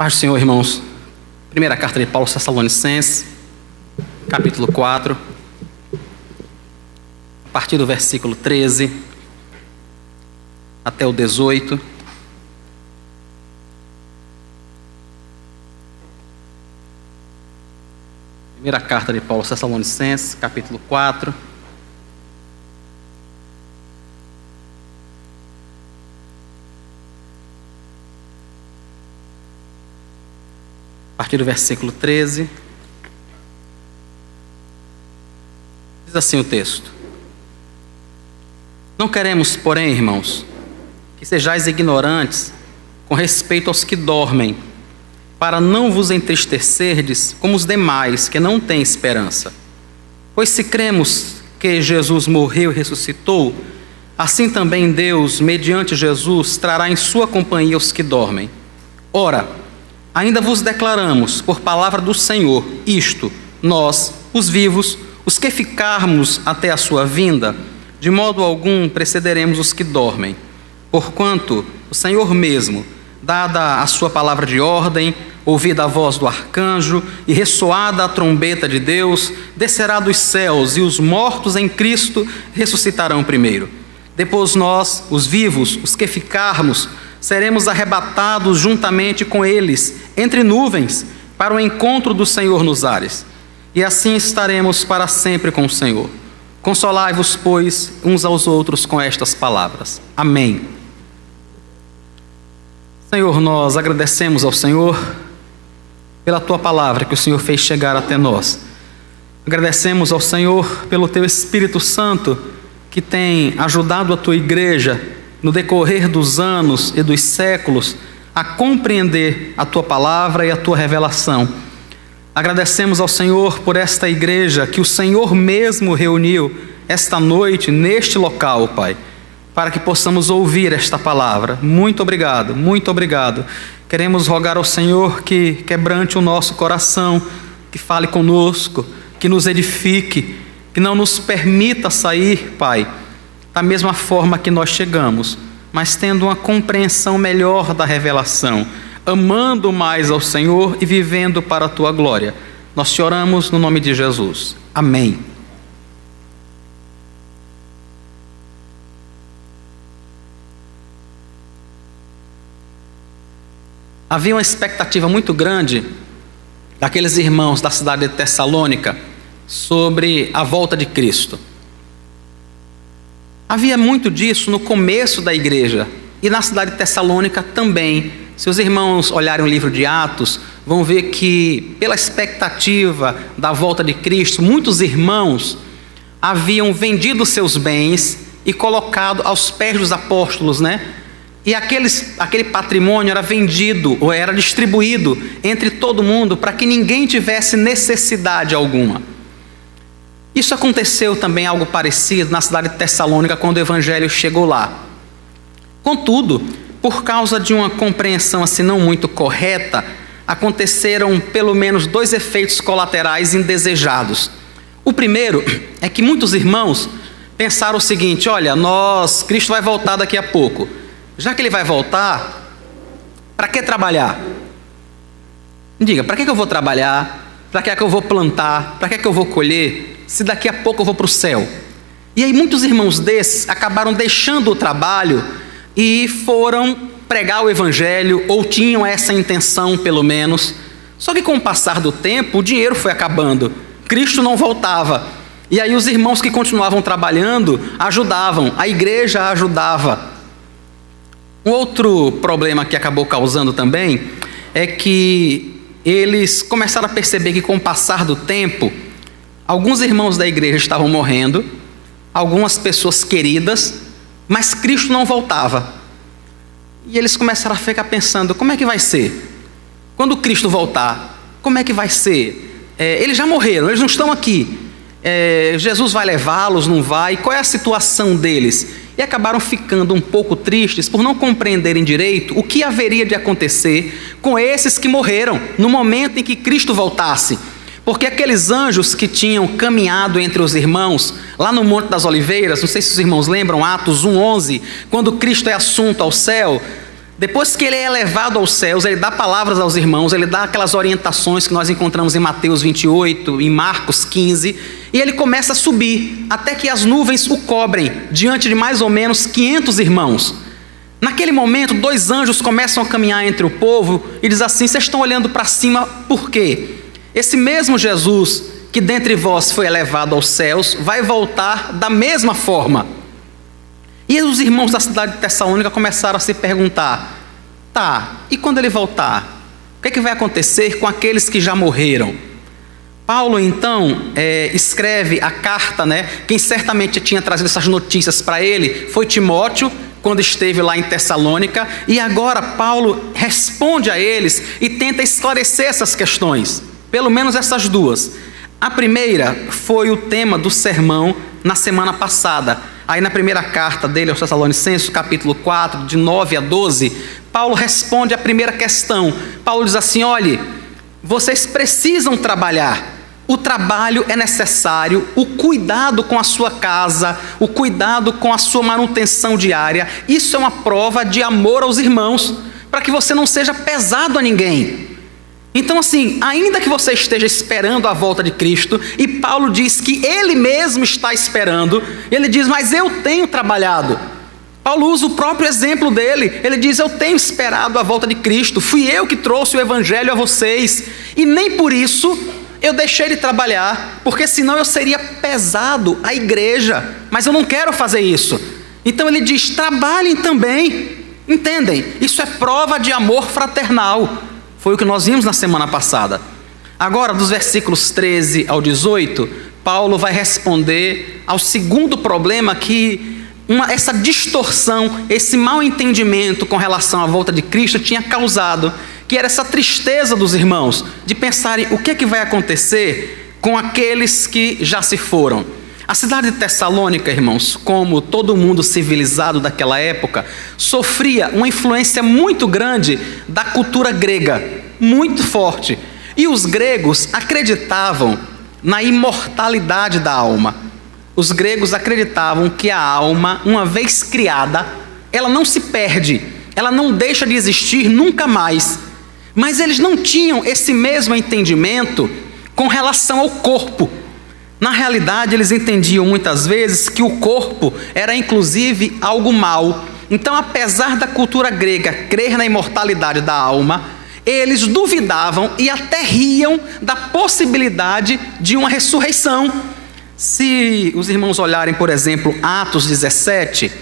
Paz do Senhor, irmãos. Primeira carta de Paulo aos Tessalonicenses, capítulo 4, a partir do versículo 13 até o 18. Primeira carta de Paulo aos Tessalonicenses, capítulo 4. A partir do versículo 13, diz assim o texto: Não queremos, porém, irmãos, que sejais ignorantes com respeito aos que dormem, para não vos entristecerdes como os demais que não têm esperança. Pois se cremos que Jesus morreu e ressuscitou, assim também Deus, mediante Jesus, trará em sua companhia os que dormem. Ora, ainda vos declaramos, por palavra do Senhor, isto: nós, os vivos, os que ficarmos até a sua vinda, de modo algum precederemos os que dormem. Porquanto o Senhor mesmo, dada a sua palavra de ordem, ouvida a voz do arcanjo e ressoada a trombeta de Deus, descerá dos céus, e os mortos em Cristo ressuscitarão primeiro. Depois nós, os vivos, os que ficarmos, seremos arrebatados juntamente com eles, entre nuvens, para o encontro do Senhor nos ares. E assim estaremos para sempre com o Senhor. Consolai-vos, pois, uns aos outros com estas palavras. Amém. Senhor, nós agradecemos ao Senhor pela Tua palavra que o Senhor fez chegar até nós. Agradecemos ao Senhor pelo Teu Espírito Santo que tem ajudado a Tua igreja no decorrer dos anos e dos séculos a compreender a Tua palavra e a Tua revelação. Agradecemos ao Senhor por esta igreja que o Senhor mesmo reuniu esta noite neste local, Pai, para que possamos ouvir esta palavra. Muito obrigado, muito obrigado. Queremos rogar ao Senhor que quebrante o nosso coração, que fale conosco, que nos edifique, que não nos permita sair, Pai, da mesma forma que nós chegamos, mas tendo uma compreensão melhor da revelação, amando mais ao Senhor e vivendo para a Tua glória. Nós te oramos no nome de Jesus. Amém. Havia uma expectativa muito grande daqueles irmãos da cidade de Tessalônica sobre a volta de Cristo. Havia muito disso no começo da igreja e na cidade de Tessalônica também. Se os irmãos olharem o livro de Atos, vão ver que, pela expectativa da volta de Cristo, muitos irmãos haviam vendido seus bens e colocado aos pés dos apóstolos, né? E aquele patrimônio era vendido ou era distribuído entre todo mundo para que ninguém tivesse necessidade alguma. Isso aconteceu também algo parecido na cidade de Tessalônica quando o evangelho chegou lá. Contudo, por causa de uma compreensão assim não muito correta, aconteceram pelo menos 2 efeitos colaterais indesejados. O primeiro é que muitos irmãos pensaram o seguinte: olha, Cristo vai voltar daqui a pouco. Já que Ele vai voltar, para que trabalhar? Diga, para que eu vou trabalhar? Para que eu vou plantar? Para que eu vou colher? Se daqui a pouco eu vou para o céu. E aí muitos irmãos desses acabaram deixando o trabalho e foram pregar o evangelho, ou tinham essa intenção pelo menos. Só que com o passar do tempo, o dinheiro foi acabando, Cristo não voltava. E aí os irmãos que continuavam trabalhando ajudavam, a igreja ajudava. Um outro problema que acabou causando também é que eles começaram a perceber que com o passar do tempo, alguns irmãos da igreja estavam morrendo, algumas pessoas queridas, mas Cristo não voltava. E eles começaram a ficar pensando: como é que vai ser? Quando Cristo voltar, como é que vai ser? Eles já morreram, eles não estão aqui. Jesus vai levá-los, não vai? Qual é a situação deles? E acabaram ficando um pouco tristes por não compreenderem direito o que haveria de acontecer com esses que morreram no momento em que Cristo voltasse. Porque aqueles anjos que tinham caminhado entre os irmãos, lá no Monte das Oliveiras, não sei se os irmãos lembram, Atos 1:11, quando Cristo é assunto ao céu, Depois que ele é elevado aos céus, ele dá palavras aos irmãos, ele dá aquelas orientações que nós encontramos em Mateus 28, em Marcos 15, e ele começa a subir, até que as nuvens o cobrem, diante de mais ou menos 500 irmãos. Naquele momento, 2 anjos começam a caminhar entre o povo e diz assim: vocês estão olhando para cima por quê? Esse mesmo Jesus, que dentre vós foi elevado aos céus, vai voltar da mesma forma. E os irmãos da cidade de Tessalônica começaram a se perguntar: tá, e quando ele voltar? O que é que vai acontecer com aqueles que já morreram? Paulo então escreve a carta, quem certamente tinha trazido essas notícias para ele foi Timóteo, quando esteve lá em Tessalônica, e agora Paulo responde a eles e tenta esclarecer essas questões, pelo menos essas duas. A primeira foi o tema do sermão na semana passada. Aí na primeira carta dele aos Tessalonicenses, capítulo 4, de 9 a 12, Paulo responde a primeira questão. Paulo diz assim: olhe, vocês precisam trabalhar, o trabalho é necessário, o cuidado com a sua casa, o cuidado com a sua manutenção diária, isso é uma prova de amor aos irmãos, para que você não seja pesado a ninguém. Então assim, ainda que você esteja esperando a volta de Cristo, e Paulo diz que ele mesmo está esperando, ele diz: mas eu tenho trabalhado. Paulo usa o próprio exemplo dele, ele diz: eu tenho esperado a volta de Cristo, fui eu que trouxe o evangelho a vocês, e nem por isso eu deixei de trabalhar, porque senão eu seria pesado à igreja, mas eu não quero fazer isso. Então ele diz: trabalhem também, entendem? Isso é prova de amor fraternal. Foi o que nós vimos na semana passada. Agora, dos versículos 13 ao 18, Paulo vai responder ao segundo problema que essa distorção, esse mau entendimento com relação à volta de Cristo tinha causado, que era essa tristeza dos irmãos, de pensarem o que é que vai acontecer com aqueles que já se foram. A cidade de Tessalônica, irmãos, como todo mundo civilizado daquela época, sofria uma influência muito grande da cultura grega, muito forte. E os gregos acreditavam na imortalidade da alma. Os gregos acreditavam que a alma, uma vez criada, ela não se perde, ela não deixa de existir nunca mais. Mas eles não tinham esse mesmo entendimento com relação ao corpo. Na realidade, eles entendiam muitas vezes que o corpo era inclusive algo mau. Então, apesar da cultura grega crer na imortalidade da alma, eles duvidavam e até riam da possibilidade de uma ressurreição. Se os irmãos olharem, por exemplo, Atos 17,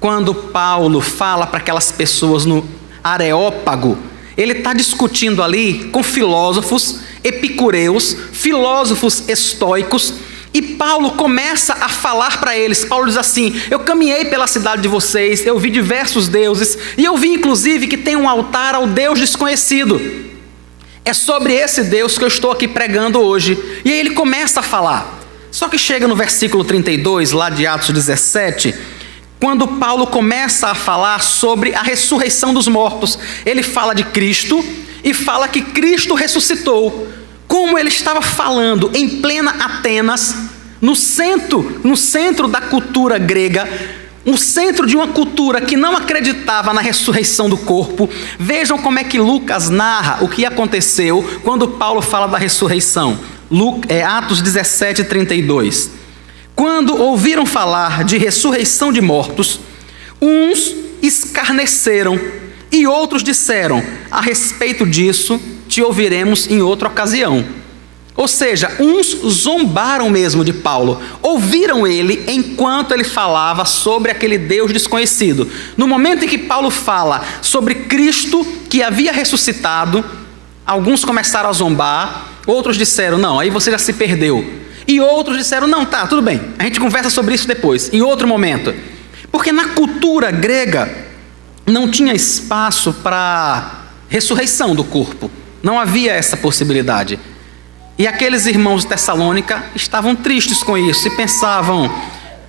quando Paulo fala para aquelas pessoas no Areópago, ele está discutindo ali com filósofos epicureus, filósofos estoicos, e Paulo começa a falar para eles. Paulo diz assim: eu caminhei pela cidade de vocês, eu vi diversos deuses, e eu vi inclusive que tem um altar ao Deus desconhecido. É sobre esse Deus que eu estou aqui pregando hoje. E aí ele começa a falar. Só que chega no versículo 32, lá de Atos 17, quando Paulo começa a falar sobre a ressurreição dos mortos. Ele fala de Cristo e fala que Cristo ressuscitou. Como ele estava falando em plena Atenas, no centro da cultura grega, um centro de uma cultura que não acreditava na ressurreição do corpo. Vejam como é que Lucas narra o que aconteceu quando Paulo fala da ressurreição. Atos 17, 32. Quando ouviram falar de ressurreição de mortos, uns escarneceram e outros disseram: a respeito disso te ouviremos em outra ocasião. Ou seja, uns zombaram mesmo de Paulo, ouviram ele enquanto ele falava sobre aquele Deus desconhecido. No momento em que Paulo fala sobre Cristo que havia ressuscitado, alguns começaram a zombar, outros disseram: não, aí você já se perdeu. E outros disseram: não, tá, tudo bem, a gente conversa sobre isso depois, em outro momento. Porque na cultura grega não tinha espaço para ressurreição do corpo, não havia essa possibilidade. E aqueles irmãos de Tessalônica estavam tristes com isso e pensavam: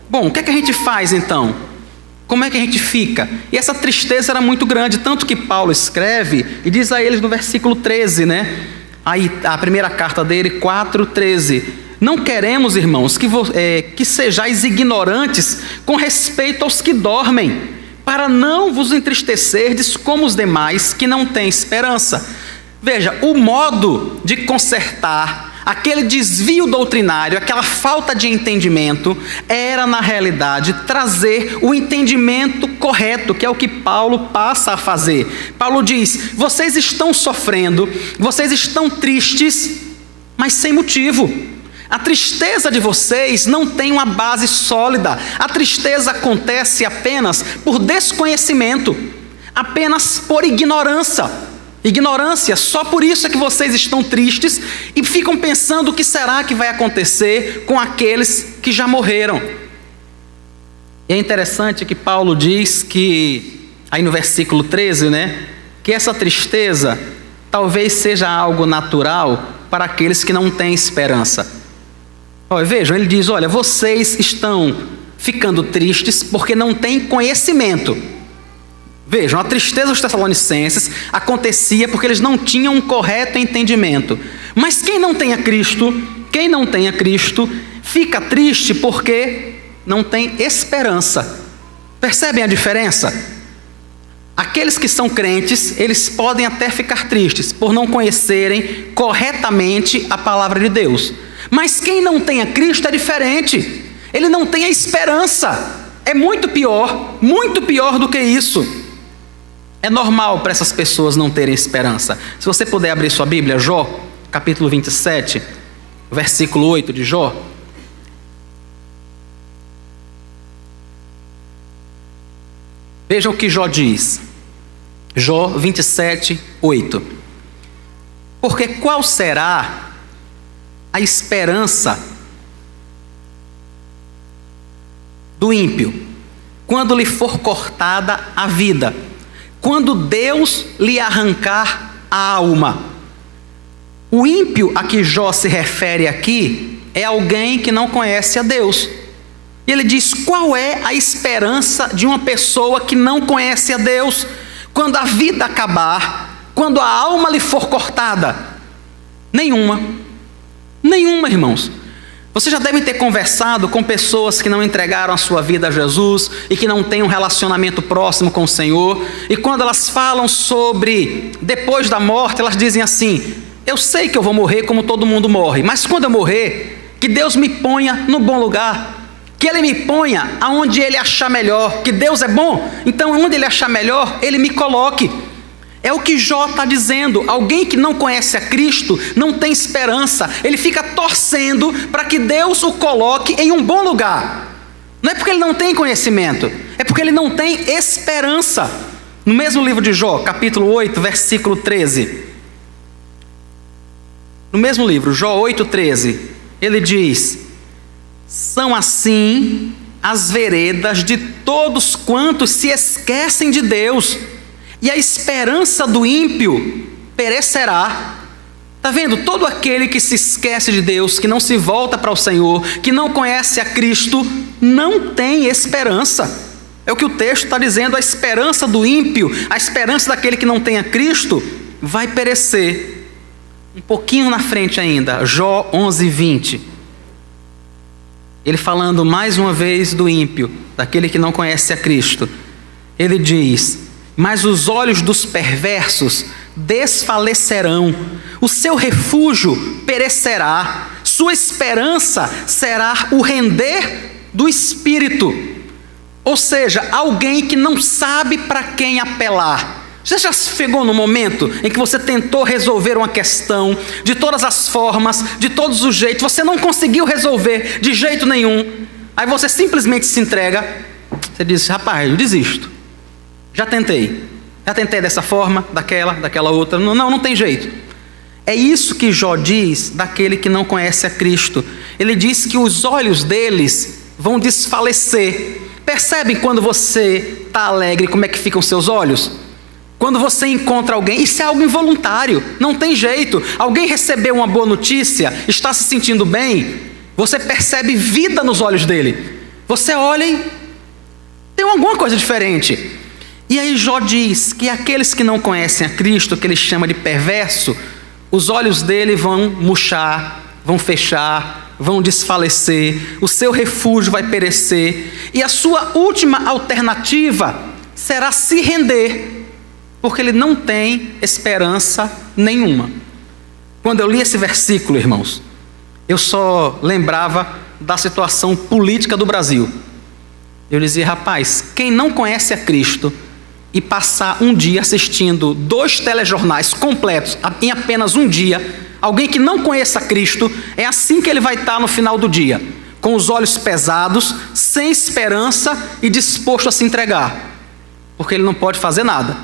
bom, o que é que a gente faz então? Como é que a gente fica? E essa tristeza era muito grande, tanto que Paulo escreve e diz a eles no versículo 13, Aí a primeira carta dele, 4:13: não queremos, irmãos, que sejais ignorantes com respeito aos que dormem, para não vos entristecerdes como os demais que não têm esperança. Veja, o modo de consertar aquele desvio doutrinário, aquela falta de entendimento, era na realidade trazer o entendimento correto, que é o que Paulo passa a fazer. Paulo diz: vocês estão sofrendo, vocês estão tristes, mas sem motivo. A tristeza de vocês não tem uma base sólida. A tristeza acontece apenas por desconhecimento, apenas por ignorância. Só por isso é que vocês estão tristes e ficam pensando o que será que vai acontecer com aqueles que já morreram. E é interessante que Paulo diz que, aí no versículo 13, que essa tristeza talvez seja algo natural para aqueles que não têm esperança. Vejam, ele diz: olha, vocês estão ficando tristes porque não têm conhecimento. Vejam, a tristeza dos Tessalonicenses acontecia porque eles não tinham um correto entendimento. Mas quem não tem a Cristo, fica triste porque não tem esperança. Percebem a diferença? Aqueles que são crentes, eles podem até ficar tristes por não conhecerem corretamente a palavra de Deus. Mas quem não tem a Cristo é diferente. Ele não tem a esperança. É muito pior do que isso. É normal para essas pessoas não terem esperança. Se você puder abrir sua Bíblia, Jó, capítulo 27, versículo 8 de Jó. Veja o que Jó diz. Jó 27, 8. Porque qual será a esperança do ímpio quando lhe for cortada a vida? Quando Deus lhe arrancar a alma. O ímpio a que Jó se refere aqui é alguém que não conhece a Deus. E ele diz: qual é a esperança de uma pessoa que não conhece a Deus? Quando a vida acabar, quando a alma lhe for cortada? Nenhuma, irmãos. Você já deve ter conversado com pessoas que não entregaram a sua vida a Jesus e que não têm um relacionamento próximo com o Senhor. E quando elas falam sobre depois da morte, elas dizem assim: eu sei que eu vou morrer como todo mundo morre, mas quando eu morrer, que Deus me ponha no bom lugar, que Ele me ponha aonde Ele achar melhor, que Deus é bom, então onde Ele achar melhor, Ele me coloque. É o que Jó está dizendo. Alguém que não conhece a Cristo não tem esperança. Ele fica torcendo para que Deus o coloque em um bom lugar. Não é porque ele não tem conhecimento, é porque ele não tem esperança. No mesmo livro de Jó, capítulo 8, versículo 13. No mesmo livro, Jó 8, 13, ele diz: são assim as veredas de todos quantos se esquecem de Deus, e a esperança do ímpio perecerá. Está vendo? Todo aquele que se esquece de Deus, que não se volta para o Senhor, que não conhece a Cristo, não tem esperança. É o que o texto está dizendo. A esperança do ímpio, a esperança daquele que não tem a Cristo, vai perecer. Um pouquinho na frente ainda, Jó 11, 20. Ele falando mais uma vez do ímpio, daquele que não conhece a Cristo. Ele diz: mas os olhos dos perversos desfalecerão, o seu refúgio perecerá, sua esperança será o render do espírito. Ou seja, alguém que não sabe para quem apelar. Você já chegou no momento em que você tentou resolver uma questão de todas as formas, de todos os jeitos, você não conseguiu resolver de jeito nenhum, aí você simplesmente se entrega, você diz: rapaz, eu desisto. Já tentei dessa forma, daquela outra, não tem jeito. É isso que Jó diz daquele que não conhece a Cristo. Ele diz que os olhos deles vão desfalecer. Percebem quando você está alegre, como é que ficam seus olhos? Quando você encontra alguém, isso é algo involuntário, não tem jeito. Alguém recebeu uma boa notícia, está se sentindo bem, você percebe vida nos olhos dele. Você olha e tem alguma coisa diferente. E aí Jó diz que aqueles que não conhecem a Cristo, que ele chama de perverso, os olhos dele vão murchar, vão fechar, vão desfalecer, o seu refúgio vai perecer, e a sua última alternativa será se render, porque ele não tem esperança nenhuma. Quando eu li esse versículo, irmãos, eu só lembrava da situação política do Brasil. Eu dizia, rapaz, quem não conhece a Cristo e passar um dia assistindo 2 telejornais completos em apenas um dia, alguém que não conheça Cristo, é assim que ele vai estar no final do dia, com os olhos pesados, sem esperança e disposto a se entregar, porque ele não pode fazer nada,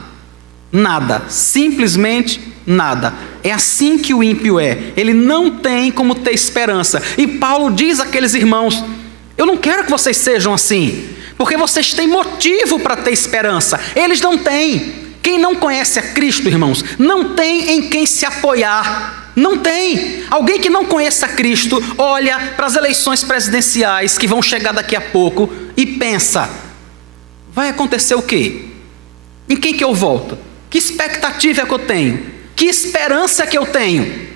nada, simplesmente nada. É assim que o ímpio é, ele não tem como ter esperança. E Paulo diz àqueles irmãos, eu não quero que vocês sejam assim, porque vocês têm motivo para ter esperança, eles não têm. Quem não conhece a Cristo, irmãos, não tem em quem se apoiar, não tem. Alguém que não conheça a Cristo, olha para as eleições presidenciais que vão chegar daqui a pouco e pensa, vai acontecer o quê? Em quem que eu voto? Que expectativa é que eu tenho? Que esperança que eu tenho?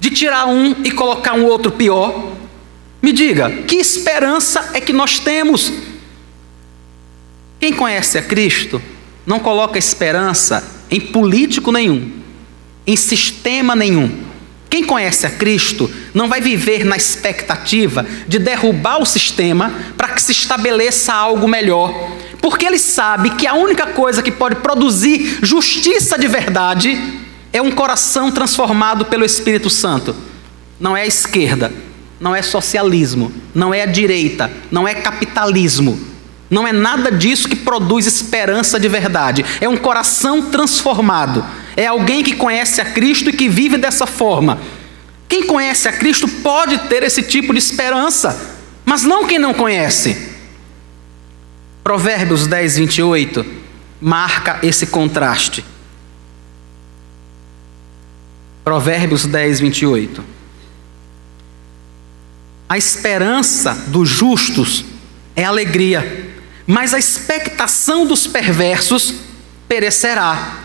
De tirar um e colocar um outro pior? Me diga, que esperança é que nós temos? Quem conhece a Cristo não coloca esperança em político nenhum, em sistema nenhum. Quem conhece a Cristo não vai viver na expectativa de derrubar o sistema para que se estabeleça algo melhor, porque ele sabe que a única coisa que pode produzir justiça de verdade é um coração transformado pelo Espírito Santo. Não é a esquerda, não é socialismo, não é a direita, não é capitalismo, não é nada disso que produz esperança de verdade. É um coração transformado, é alguém que conhece a Cristo e que vive dessa forma. Quem conhece a Cristo pode ter esse tipo de esperança, mas não quem não conhece. Provérbios 10, 28 marca esse contraste. Provérbios 10, 28. A esperança dos justos é alegria, mas a expectação dos perversos perecerá.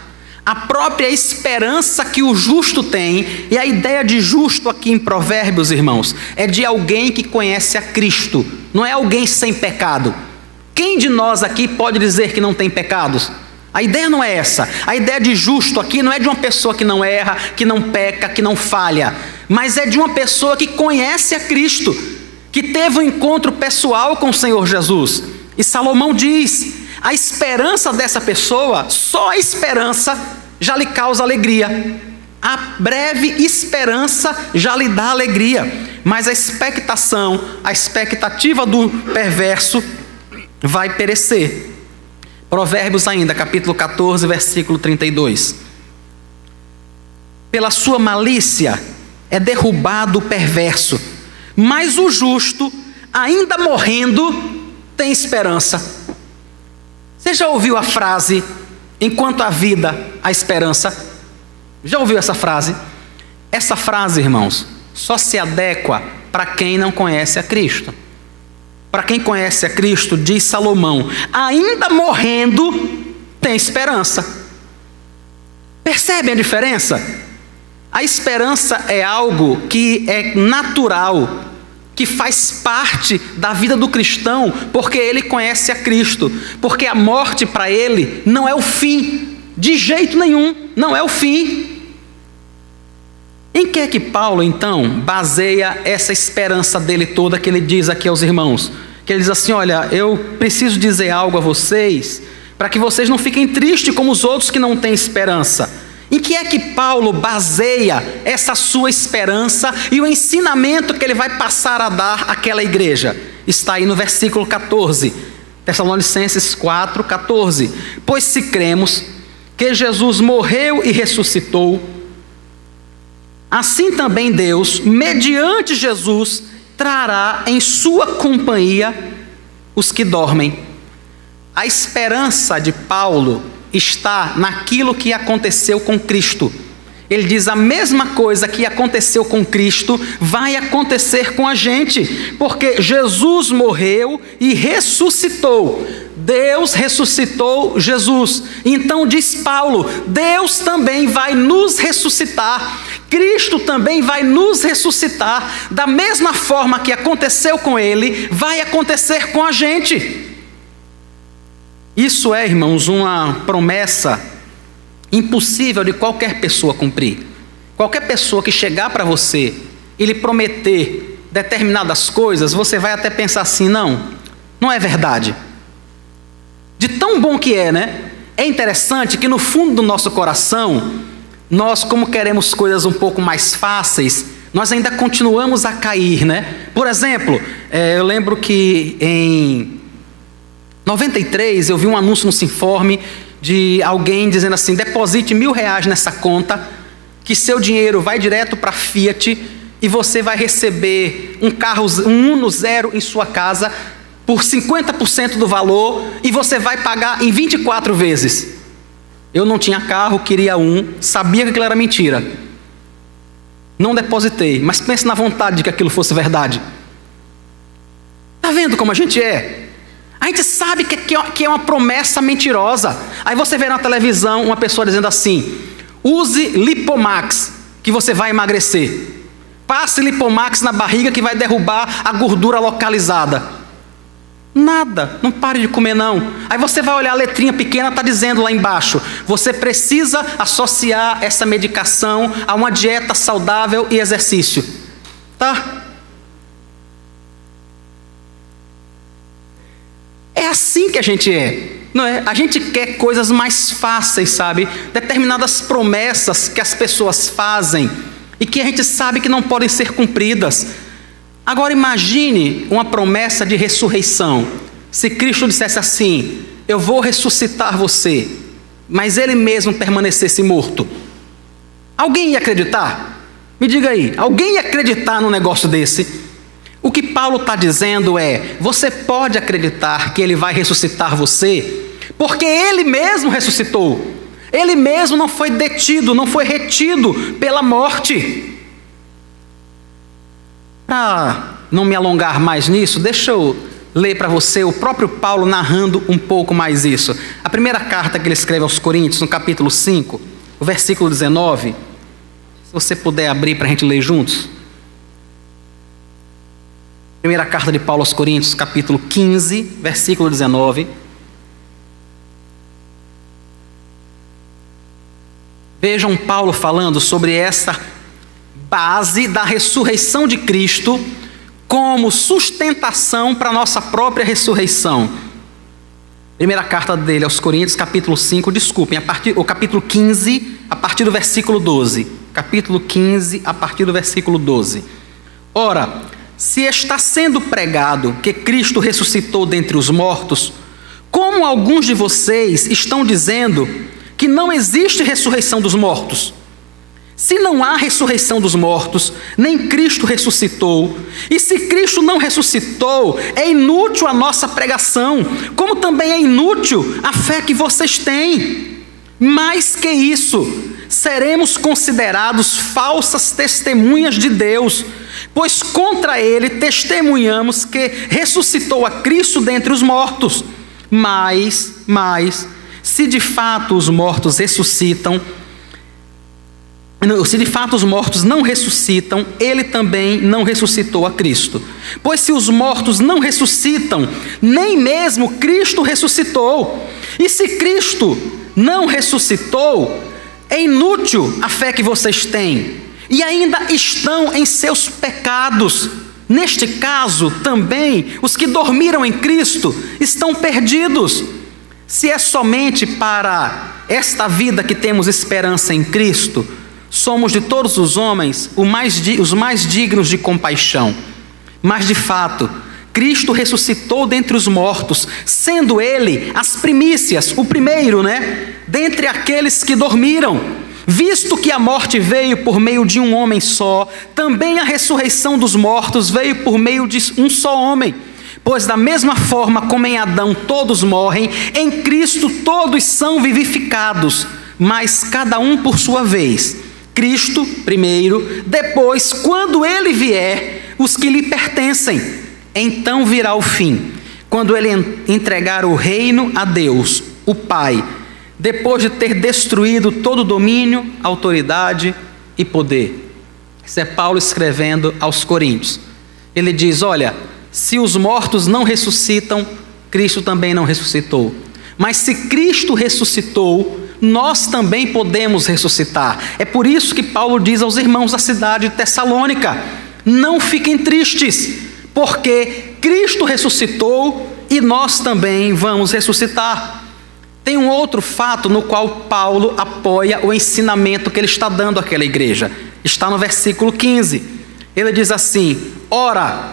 A própria esperança que o justo tem, e a ideia de justo aqui em Provérbios, irmãos, é de alguém que conhece a Cristo, não é alguém sem pecado. Quem de nós aqui pode dizer que não tem pecados? A ideia não é essa. A ideia de justo aqui não é de uma pessoa que não erra, que não peca, que não falha, mas é de uma pessoa que conhece a Cristo, que teve um encontro pessoal com o Senhor Jesus. E Salomão diz, a esperança dessa pessoa, só a esperança já lhe causa alegria. A breve esperança já lhe dá alegria, mas a expectativa do perverso vai perecer. Provérbios ainda, capítulo 14, versículo 32. Pela sua malícia é derrubado o perverso, mas o justo, ainda morrendo, tem esperança. Você já ouviu a frase, enquanto há vida, há esperança? Já ouviu essa frase? Essa frase, irmãos, só se adequa para quem não conhece a Cristo. Para quem conhece a Cristo, diz Salomão, ainda morrendo, tem esperança. Percebem a diferença? A esperança é algo que é natural, que faz parte da vida do cristão, porque ele conhece a Cristo, porque a morte para ele não é o fim, de jeito nenhum, não é o fim. Em que é que Paulo, então, baseia essa esperança dele toda que ele diz aqui aos irmãos? Que ele diz assim, olha, eu preciso dizer algo a vocês, para que vocês não fiquem tristes como os outros que não têm esperança. Em que é que Paulo baseia essa sua esperança e o ensinamento que ele vai passar a dar àquela igreja? Está aí no versículo 14, Tessalonicenses 4, 14. Pois se cremos que Jesus morreu e ressuscitou, assim também Deus, mediante Jesus, trará em sua companhia os que dormem. A esperança de Paulo está naquilo que aconteceu com Cristo. Ele diz, a mesma coisa que aconteceu com Cristo vai acontecer com a gente, porque Jesus morreu e ressuscitou. Deus ressuscitou Jesus. Então diz Paulo, Deus também vai nos ressuscitar. Cristo também vai nos ressuscitar. Da mesma forma que aconteceu com ele, vai acontecer com a gente. Isso é, irmãos, uma promessa impossível de qualquer pessoa cumprir. Qualquer pessoa que chegar para você e lhe prometer determinadas coisas, você vai até pensar assim, não é verdade. De tão bom que é, né? É interessante que no fundo do nosso coração, nós, como queremos coisas um pouco mais fáceis, nós ainda continuamos a cair, né? Por exemplo, eu lembro que em 93 eu vi um anúncio no Sinforme de alguém dizendo assim, deposite R$1.000 nessa conta, que seu dinheiro vai direto para a Fiat e você vai receber um carro, um Uno zero em sua casa por 50% do valor e você vai pagar em 24 vezes. Eu não tinha carro, queria um, sabia que aquilo era mentira. Não depositei, mas pense na vontade de que aquilo fosse verdade. Está vendo como a gente é? A gente sabe que é uma promessa mentirosa. Aí você vê na televisão uma pessoa dizendo assim, use Lipomax, que você vai emagrecer. Passe Lipomax na barriga que vai derrubar a gordura localizada. Nada, não pare de comer não. Aí você vai olhar a letrinha pequena, está dizendo lá embaixo, você precisa associar essa medicação a uma dieta saudável e exercício. Tá? É assim que a gente é, não é? A gente quer coisas mais fáceis, sabe? Determinadas promessas que as pessoas fazem e que a gente sabe que não podem ser cumpridas. Agora imagine uma promessa de ressurreição. Se Cristo dissesse assim, eu vou ressuscitar você, mas Ele mesmo permanecesse morto. Alguém ia acreditar? Me diga aí, alguém ia acreditar num negócio desse? O que Paulo está dizendo é, você pode acreditar que Ele vai ressuscitar você, porque Ele mesmo ressuscitou. Ele mesmo não foi detido, não foi retido pela morte. Para não me alongar mais nisso, deixa eu ler para você o próprio Paulo narrando um pouco mais isso. A primeira carta que ele escreve aos Coríntios, no capítulo 5, o versículo 19. Se você puder abrir para a gente ler juntos. Primeira carta de Paulo aos Coríntios, capítulo 15, versículo 19. Vejam Paulo falando sobre essa base da ressurreição de Cristo como sustentação para a nossa própria ressurreição. Primeira carta dele aos Coríntios, capítulo 5, desculpem, o capítulo 15, a partir do versículo 12. Capítulo 15, a partir do versículo 12. Ora, se está sendo pregado que Cristo ressuscitou dentre os mortos, como alguns de vocês estão dizendo que não existe ressurreição dos mortos? Se não há ressurreição dos mortos, nem Cristo ressuscitou, e se Cristo não ressuscitou, é inútil a nossa pregação, como também é inútil a fé que vocês têm. Mais que isso, seremos considerados falsas testemunhas de Deus, pois contra Ele testemunhamos que ressuscitou a Cristo dentre os mortos. Mas, se de fato os mortos ressuscitam, se de fato os mortos não ressuscitam, Ele também não ressuscitou a Cristo. Pois se os mortos não ressuscitam, nem mesmo Cristo ressuscitou. E se Cristo não ressuscitou, é inútil a fé que vocês têm, e ainda estão em seus pecados. Neste caso, também, os que dormiram em Cristo estão perdidos. Se é somente para esta vida que temos esperança em Cristo, somos de todos os homens os mais dignos de compaixão. Mas de fato, Cristo ressuscitou dentre os mortos, sendo Ele as primícias, o primeiro, dentre aqueles que dormiram. Visto que a morte veio por meio de um homem só, também a ressurreição dos mortos veio por meio de um só homem. Pois da mesma forma como em Adão todos morrem, em Cristo todos são vivificados, mas cada um por sua vez. Cristo primeiro, depois, quando Ele vier, os que lhe pertencem. Então virá o fim, quando Ele entregar o reino a Deus, o Pai, depois de ter destruído todo domínio, autoridade e poder. Isso é Paulo escrevendo aos Coríntios. Ele diz, olha, se os mortos não ressuscitam, Cristo também não ressuscitou. Mas se Cristo ressuscitou, nós também podemos ressuscitar. É por isso que Paulo diz aos irmãos da cidade de Tessalônica: não fiquem tristes, porque Cristo ressuscitou e nós também vamos ressuscitar. Tem um outro fato no qual Paulo apoia o ensinamento que ele está dando àquela igreja. Está no versículo 15. Ele diz assim: ora,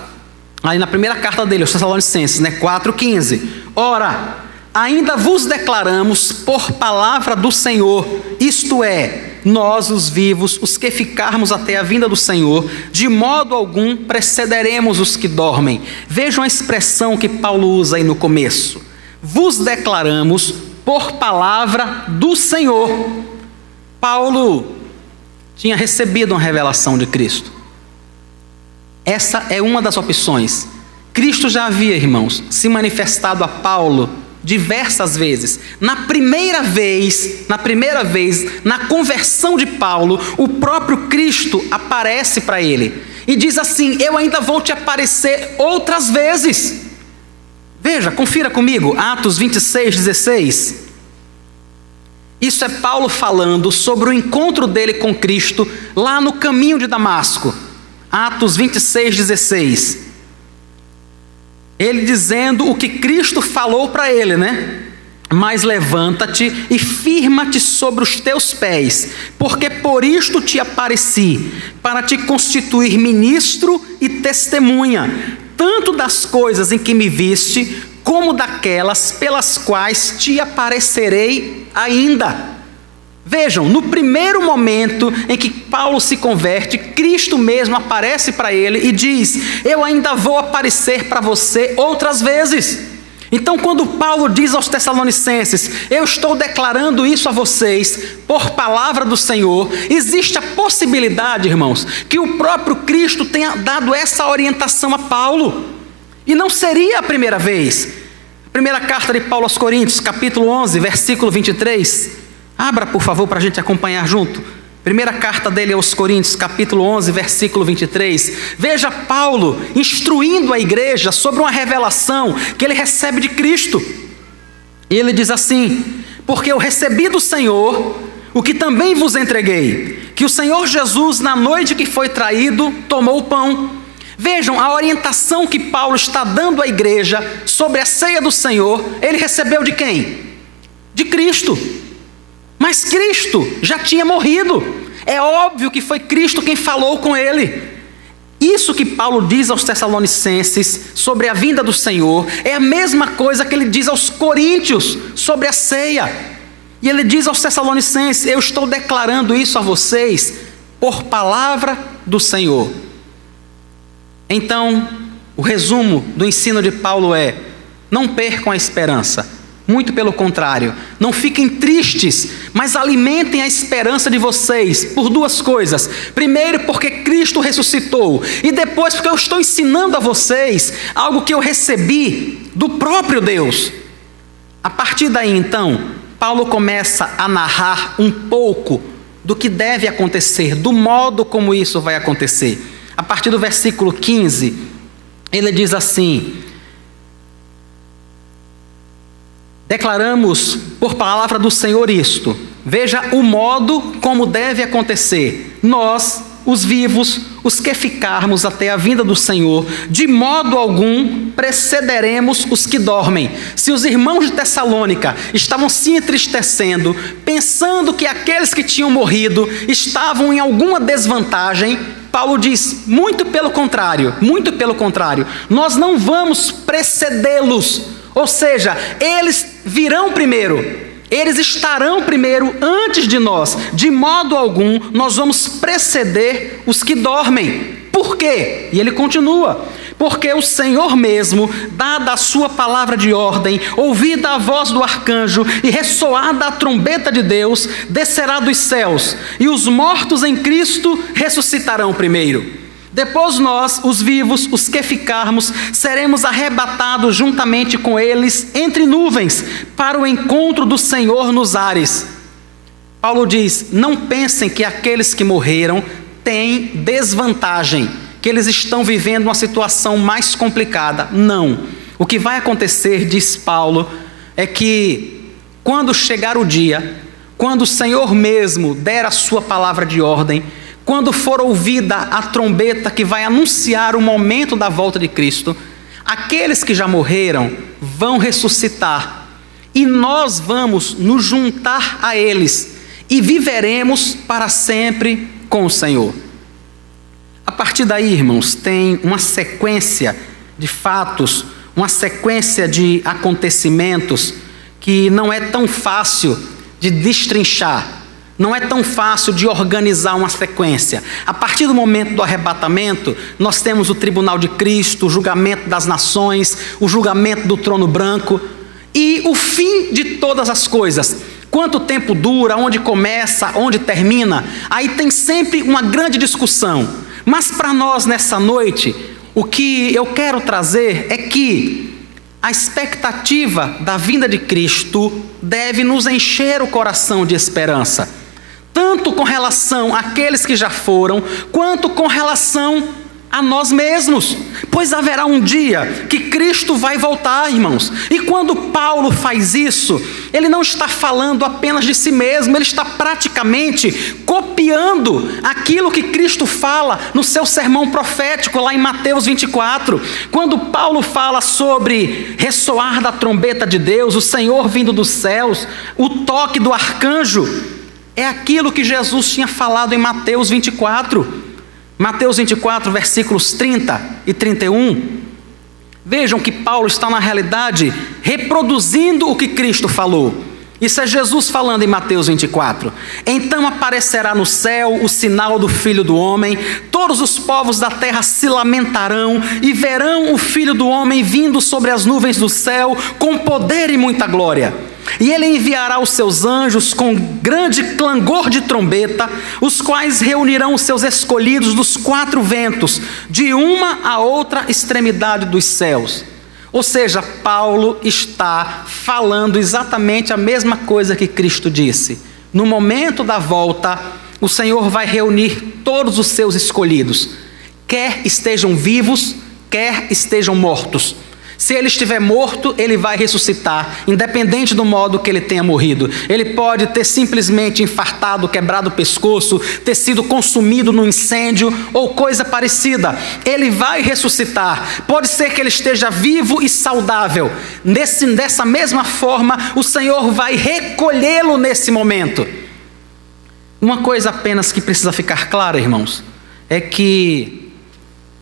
aí na primeira carta dele, aos Tessalonicenses, 4,15. Ora, ainda vos declaramos por palavra do Senhor, isto é, nós os vivos, os que ficarmos até a vinda do Senhor, de modo algum precederemos os que dormem. Vejam a expressão que Paulo usa aí no começo: vos declaramos por palavra do Senhor. Paulo tinha recebido uma revelação de Cristo. Essa é uma das opções. Cristo já havia, irmãos, se manifestado a Paulo diversas vezes. Na primeira vez, na conversão de Paulo, o próprio Cristo aparece para ele e diz assim: eu ainda vou te aparecer outras vezes. Veja, confira comigo, Atos 26:16. Isso é Paulo falando sobre o encontro dele com Cristo lá no caminho de Damasco. Atos 26:16. Ele dizendo o que Cristo falou para ele, Mas levanta-te e firma-te sobre os teus pés, porque por isto te apareci, para te constituir ministro e testemunha, tanto das coisas em que me viste, como daquelas pelas quais te aparecerei ainda. Vejam, no primeiro momento em que Paulo se converte, Cristo mesmo aparece para ele e diz: eu ainda vou aparecer para você outras vezes. Então, quando Paulo diz aos Tessalonicenses: eu estou declarando isso a vocês por palavra do Senhor, existe a possibilidade, irmãos, que o próprio Cristo tenha dado essa orientação a Paulo. E não seria a primeira vez. Primeira carta de Paulo aos Coríntios, capítulo 11, versículo 23. Abra, por favor, para a gente acompanhar junto. Primeira carta dele aos Coríntios, capítulo 11, versículo 23. Veja Paulo instruindo a igreja sobre uma revelação que ele recebe de Cristo. E ele diz assim: porque eu recebi do Senhor o que também vos entreguei, que o Senhor Jesus, na noite que foi traído, tomou o pão. Vejam a orientação que Paulo está dando à igreja sobre a ceia do Senhor. Ele recebeu de quem? De Cristo. Mas Cristo já tinha morrido. É óbvio que foi Cristo quem falou com ele. Isso que Paulo diz aos Tessalonicenses sobre a vinda do Senhor é a mesma coisa que ele diz aos Coríntios sobre a ceia. E ele diz aos Tessalonicenses: eu estou declarando isso a vocês por palavra do Senhor. Então, o resumo do ensino de Paulo é: não percam a esperança. Muito pelo contrário, não fiquem tristes, mas alimentem a esperança de vocês por duas coisas. Primeiro, porque Cristo ressuscitou, e depois porque eu estou ensinando a vocês algo que eu recebi do próprio Deus. A partir daí, então, Paulo começa a narrar um pouco do que deve acontecer, do modo como isso vai acontecer. A partir do versículo 15, ele diz assim: declaramos por palavra do Senhor isto. Veja o modo como deve acontecer. Nós, os vivos, os que ficarmos até a vinda do Senhor, de modo algum precederemos os que dormem. Se os irmãos de Tessalônica estavam se entristecendo, pensando que aqueles que tinham morrido estavam em alguma desvantagem, Paulo diz: muito pelo contrário, nós não vamos precedê-los. Ou seja, eles virão primeiro, eles estarão primeiro antes de nós. De modo algum nós vamos preceder os que dormem. Por quê? E ele continua: porque o Senhor mesmo, dada a sua palavra de ordem, ouvida a voz do arcanjo e ressoada a trombeta de Deus, descerá dos céus, e os mortos em Cristo ressuscitarão primeiro. Depois nós, os vivos, os que ficarmos, seremos arrebatados juntamente com eles entre nuvens, para o encontro do Senhor nos ares. Paulo diz: não pensem que aqueles que morreram têm desvantagem, que eles estão vivendo uma situação mais complicada. Não. O que vai acontecer, diz Paulo, é que quando chegar o dia, quando o Senhor mesmo der a sua palavra de ordem, quando for ouvida a trombeta que vai anunciar o momento da volta de Cristo, aqueles que já morreram vão ressuscitar e nós vamos nos juntar a eles e viveremos para sempre com o Senhor. A partir daí, irmãos, tem uma sequência de fatos, uma sequência de acontecimentos que não é tão fácil de destrinchar, não é tão fácil de organizar uma sequência. A partir do momento do arrebatamento, nós temos o tribunal de Cristo, o julgamento das nações, o julgamento do trono branco e o fim de todas as coisas. Quanto tempo dura, onde começa, onde termina, aí tem sempre uma grande discussão. Mas para nós nessa noite, o que eu quero trazer é que a expectativa da vinda de Cristo deve nos encher o coração de esperança, tanto com relação àqueles que já foram, quanto com relação a nós mesmos, pois haverá um dia que Cristo vai voltar, irmãos. E quando Paulo faz isso, ele não está falando apenas de si mesmo, ele está praticamente copiando aquilo que Cristo fala no seu sermão profético lá em Mateus 24, quando Paulo fala sobre ressoar da trombeta de Deus, o Senhor vindo dos céus, o toque do arcanjo. É aquilo que Jesus tinha falado em Mateus 24. Mateus 24, versículos 30 e 31. Vejam que Paulo está na realidade reproduzindo o que Cristo falou. Isso é Jesus falando em Mateus 24. Então aparecerá no céu o sinal do Filho do Homem, todos os povos da terra se lamentarão e verão o Filho do Homem vindo sobre as nuvens do céu com poder e muita glória. E ele enviará os seus anjos com grande clangor de trombeta, os quais reunirão os seus escolhidos dos quatro ventos, de uma a outra extremidade dos céus. Ou seja, Paulo está falando exatamente a mesma coisa que Cristo disse. No momento da volta, o Senhor vai reunir todos os seus escolhidos, quer estejam vivos, quer estejam mortos. Se ele estiver morto, ele vai ressuscitar, independente do modo que ele tenha morrido. Ele pode ter simplesmente infartado, quebrado o pescoço, ter sido consumido no incêndio ou coisa parecida. Ele vai ressuscitar. Pode ser que ele esteja vivo e saudável. Dessa mesma forma, o Senhor vai recolhê-lo nesse momento. Uma coisa apenas que precisa ficar clara, irmãos, é que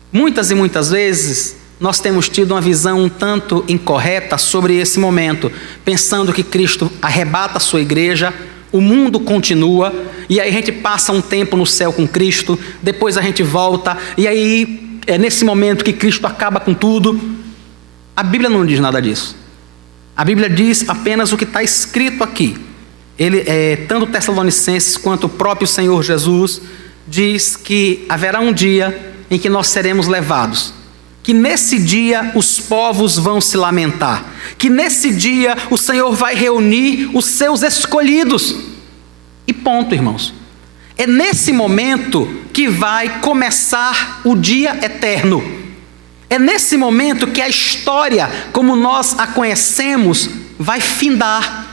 muitas e muitas vezes nós temos tido uma visão um tanto incorreta sobre esse momento, pensando que Cristo arrebata a sua igreja, o mundo continua, e aí a gente passa um tempo no céu com Cristo, depois a gente volta, e aí é nesse momento que Cristo acaba com tudo. A Bíblia não diz nada disso. A Bíblia diz apenas o que está escrito aqui. Tanto Tessalonicenses quanto o próprio Senhor Jesus diz que haverá um dia em que nós seremos levados, que nesse dia os povos vão se lamentar, que nesse dia o Senhor vai reunir os seus escolhidos, e ponto, irmãos. É nesse momento que vai começar o dia eterno, é nesse momento que a história, como nós a conhecemos, vai findar,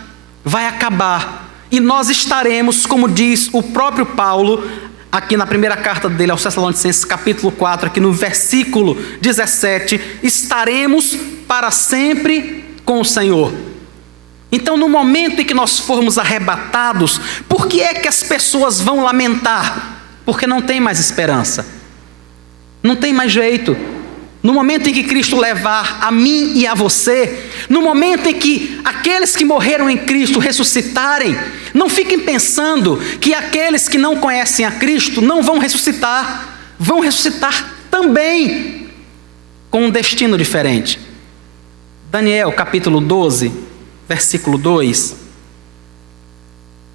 vai acabar, e nós estaremos, como diz o próprio Paulo, aqui na primeira carta dele aos Tessalonicenses, capítulo 4, aqui no versículo 17, estaremos para sempre com o Senhor. Então, no momento em que nós formos arrebatados, por que é que as pessoas vão lamentar? Porque não tem mais esperança, não tem mais jeito. No momento em que Cristo levar a mim e a você, no momento em que aqueles que morreram em Cristo ressuscitarem, não fiquem pensando que aqueles que não conhecem a Cristo não vão ressuscitar também, com um destino diferente. Daniel capítulo 12, versículo 2.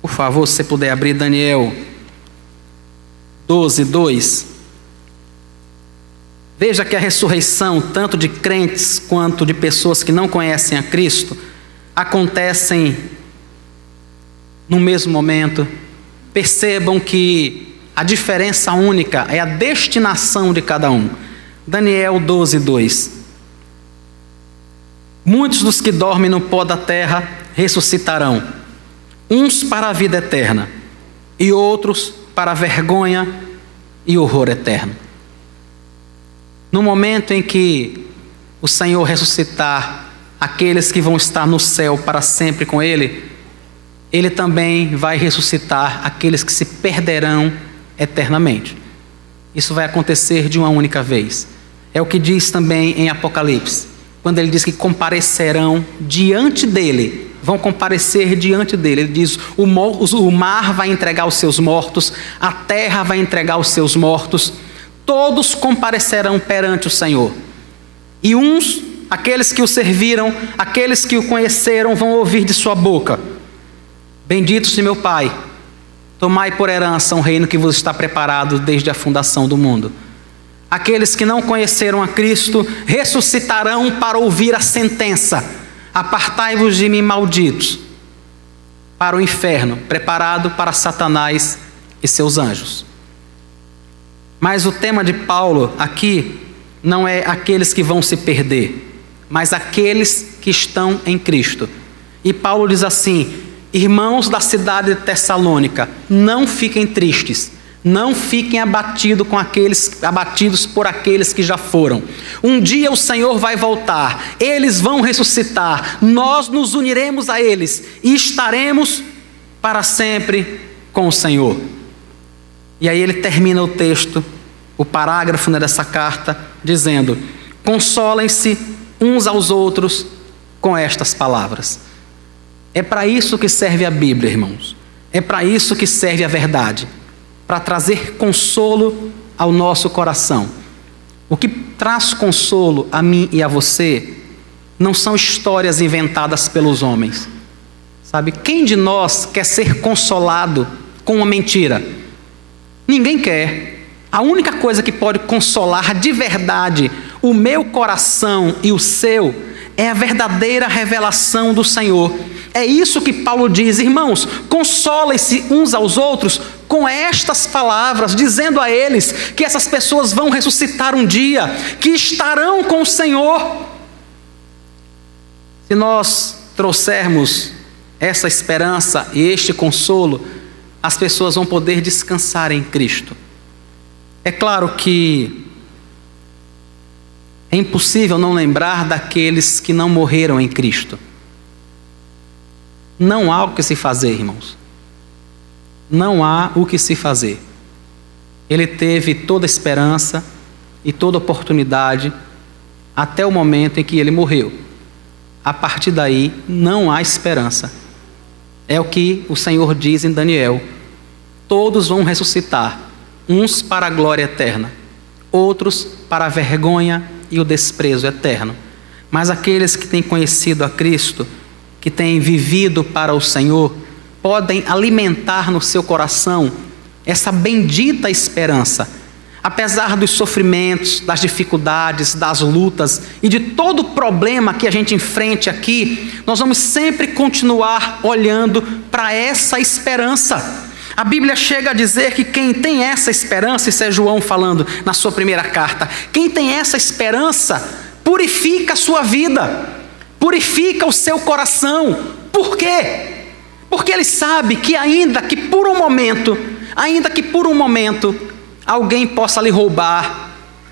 Por favor, se você puder abrir Daniel 12, 2. Veja que a ressurreição, tanto de crentes quanto de pessoas que não conhecem a Cristo, acontecem no mesmo momento. Percebam que a diferença única é a destinação de cada um. Daniel 12, 2. Muitos dos que dormem no pó da terra ressuscitarão, uns para a vida eterna e outros para a vergonha e horror eterno. No momento em que o Senhor ressuscitar aqueles que vão estar no céu para sempre com Ele, Ele também vai ressuscitar aqueles que se perderão eternamente. Isso vai acontecer de uma única vez. É o que diz também em Apocalipse, quando ele diz que comparecerão diante dele, vão comparecer diante dele. Ele diz: o mar vai entregar os seus mortos, a terra vai entregar os seus mortos, todos comparecerão perante o Senhor. E uns, aqueles que o serviram, aqueles que o conheceram, vão ouvir de sua boca: benditos de meu Pai, tomai por herança um reino que vos está preparado desde a fundação do mundo. Aqueles que não conheceram a Cristo ressuscitarão para ouvir a sentença: apartai-vos de mim, malditos, para o inferno, preparado para Satanás e seus anjos. Mas o tema de Paulo aqui não é aqueles que vão se perder, mas aqueles que estão em Cristo. E Paulo diz assim: irmãos da cidade de Tessalônica, não fiquem tristes, não fiquem abatidos por aqueles que já foram. Um dia o Senhor vai voltar, eles vão ressuscitar, nós nos uniremos a eles e estaremos para sempre com o Senhor. E aí ele termina o texto, o parágrafo dessa carta, dizendo: consolem-se uns aos outros com estas palavras. É para isso que serve a Bíblia, irmãos. É para isso que serve a verdade, para trazer consolo ao nosso coração. O que traz consolo a mim e a você não são histórias inventadas pelos homens. Sabe, quem de nós quer ser consolado com uma mentira? Ninguém quer. A única coisa que pode consolar de verdade o meu coração e o seu é a verdadeira revelação do Senhor. É isso que Paulo diz: irmãos, consolem-se uns aos outros com estas palavras, dizendo a eles que essas pessoas vão ressuscitar um dia, que estarão com o Senhor. Se nós trouxermos essa esperança e este consolo, as pessoas vão poder descansar em Cristo. É claro que é impossível não lembrar daqueles que não morreram em Cristo. Não há o que se fazer, irmãos. Não há o que se fazer. Ele teve toda a esperança e toda a oportunidade até o momento em que ele morreu. A partir daí, não há esperança. É o que o Senhor diz em Daniel: todos vão ressuscitar, uns para a glória eterna, outros para a vergonha e o desprezo eterno. Mas aqueles que têm conhecido a Cristo, que têm vivido para o Senhor, podem alimentar no seu coração essa bendita esperança. Apesar dos sofrimentos, das dificuldades, das lutas e de todo o problema que a gente enfrente aqui, nós vamos sempre continuar olhando para essa esperança. A Bíblia chega a dizer que quem tem essa esperança, isso é João falando na sua primeira carta, quem tem essa esperança purifica a sua vida, purifica o seu coração. Por quê? Porque ele sabe que ainda que por um momento, alguém possa lhe roubar,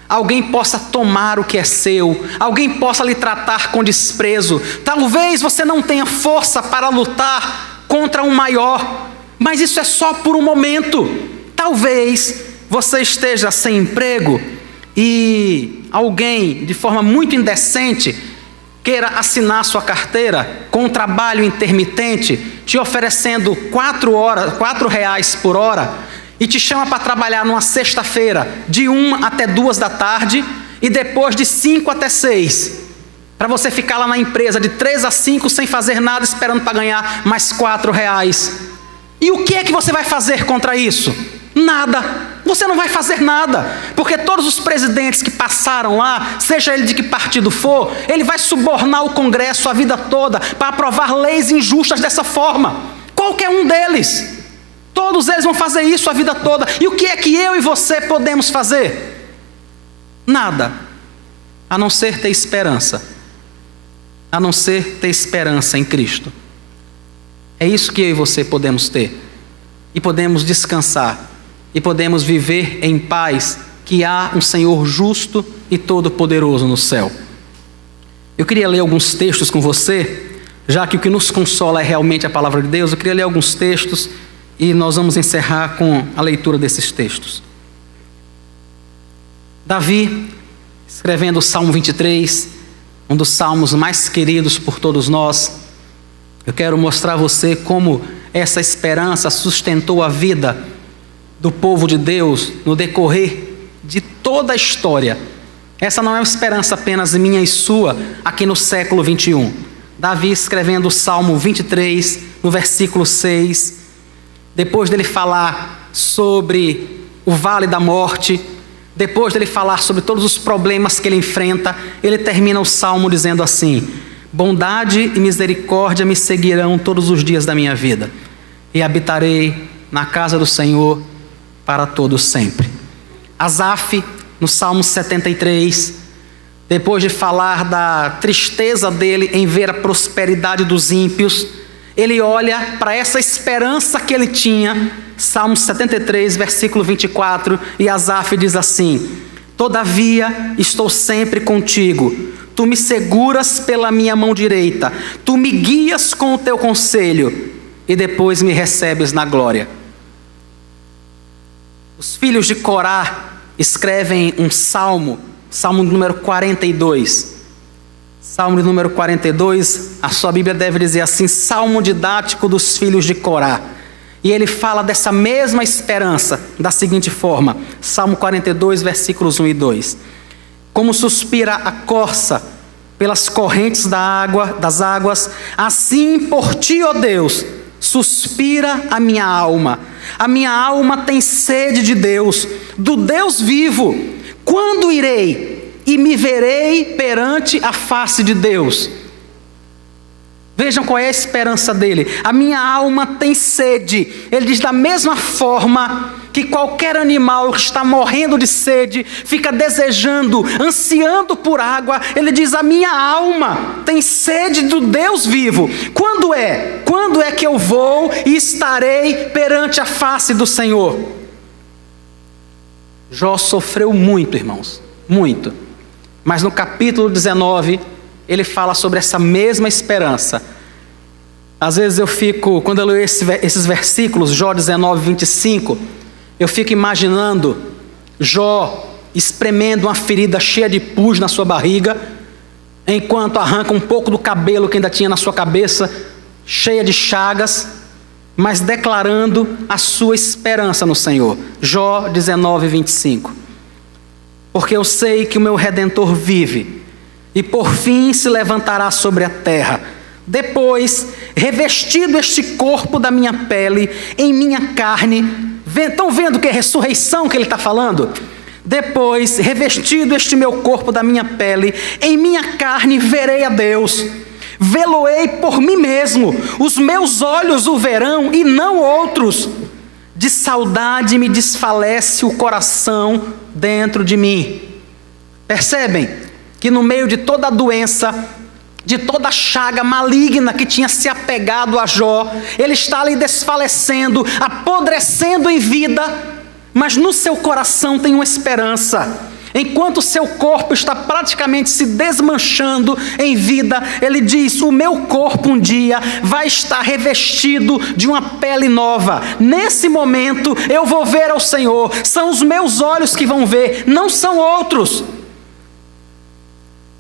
alguém possa tomar o que é seu, alguém possa lhe tratar com desprezo. Talvez você não tenha força para lutar contra um maior, mas isso é só por um momento. Talvez você esteja sem emprego e alguém, de forma muito indecente, queira assinar sua carteira com um trabalho intermitente, te oferecendo R$4 por hora, e te chama para trabalhar numa sexta-feira, de 1 até 2 da tarde, e depois de 5 até 6, para você ficar lá na empresa de 3 a 5 sem fazer nada, esperando para ganhar mais R$4. E o que é que você vai fazer contra isso? Nada. Você não vai fazer nada, porque todos os presidentes que passaram lá, seja ele de que partido for, ele vai subornar o Congresso a vida toda para aprovar leis injustas dessa forma. Qualquer um deles. Todos eles vão fazer isso a vida toda. E o que é que eu e você podemos fazer? Nada, a não ser ter esperança. a não ser ter esperança em Cristo. É isso que eu e você podemos ter. E podemos descansar. E podemos viver em paz, que há um Senhor justo e todo-poderoso no céu. Eu queria ler alguns textos com você, já que o que nos consola é realmente a palavra de Deus. Eu queria ler alguns textos e nós vamos encerrar com a leitura desses textos. Davi, escrevendo o Salmo 23, um dos salmos mais queridos por todos nós. Eu quero mostrar a você como essa esperança sustentou a vida do povo de Deus no decorrer de toda a história. Essa não é uma esperança apenas minha e sua aqui no século 21. Davi escrevendo o Salmo 23, no versículo 6, depois dele falar sobre o vale da morte, depois dele falar sobre todos os problemas que ele enfrenta, ele termina o Salmo dizendo assim: bondade e misericórdia me seguirão todos os dias da minha vida, e habitarei na casa do Senhor para todo sempre. Asaf, no Salmo 73, depois de falar da tristeza dele em ver a prosperidade dos ímpios, ele olha para essa esperança que ele tinha, Salmo 73, versículo 24, e Asaf diz assim: todavia estou sempre contigo, tu me seguras pela minha mão direita, tu me guias com o teu conselho, e depois me recebes na glória. Os filhos de Corá escrevem um salmo, Salmo número 42. Salmo número 42, a sua Bíblia deve dizer assim: salmo didático dos filhos de Corá. E ele fala dessa mesma esperança da seguinte forma, Salmo 42, versículos 1 e 2. Como suspira a corça pelas correntes das águas, assim por ti, ó Deus, suspira a minha alma. A minha alma tem sede de Deus, do Deus vivo. Quando irei e me verei perante a face de Deus? Vejam qual é a esperança dele. A minha alma tem sede. Ele diz: da mesma forma que qualquer animal que está morrendo de sede, fica desejando, ansiando por água, ele diz: a minha alma tem sede do Deus vivo. Quando é? Quando é que eu vou e estarei perante a face do Senhor? Jó sofreu muito, irmãos, muito. Mas no capítulo 19, ele fala sobre essa mesma esperança. Às vezes eu fico, quando eu leio esses versículos, Jó 19, 25, eu fico imaginando Jó espremendo uma ferida cheia de pus na sua barriga, enquanto arranca um pouco do cabelo que ainda tinha na sua cabeça, cheia de chagas, mas declarando a sua esperança no Senhor. Jó 19, 25. Porque eu sei que o meu Redentor vive, e por fim se levantará sobre a terra. Depois, revestido este corpo da minha pele, em minha carne. Estão vendo que é ressurreição que ele está falando? Depois, revestido este meu corpo da minha pele, em minha carne verei a Deus. Vê-lo-ei por mim mesmo, os meus olhos o verão e não outros. De saudade me desfalece o coração dentro de mim. Percebem que no meio de toda a doença, de toda a chaga maligna que tinha se apegado a Jó, ele está ali desfalecendo, apodrecendo em vida, mas no seu coração tem uma esperança. Enquanto o seu corpo está praticamente se desmanchando em vida, ele diz: o meu corpo um dia vai estar revestido de uma pele nova. Nesse momento eu vou ver ao Senhor. São os meus olhos que vão ver, não são outros.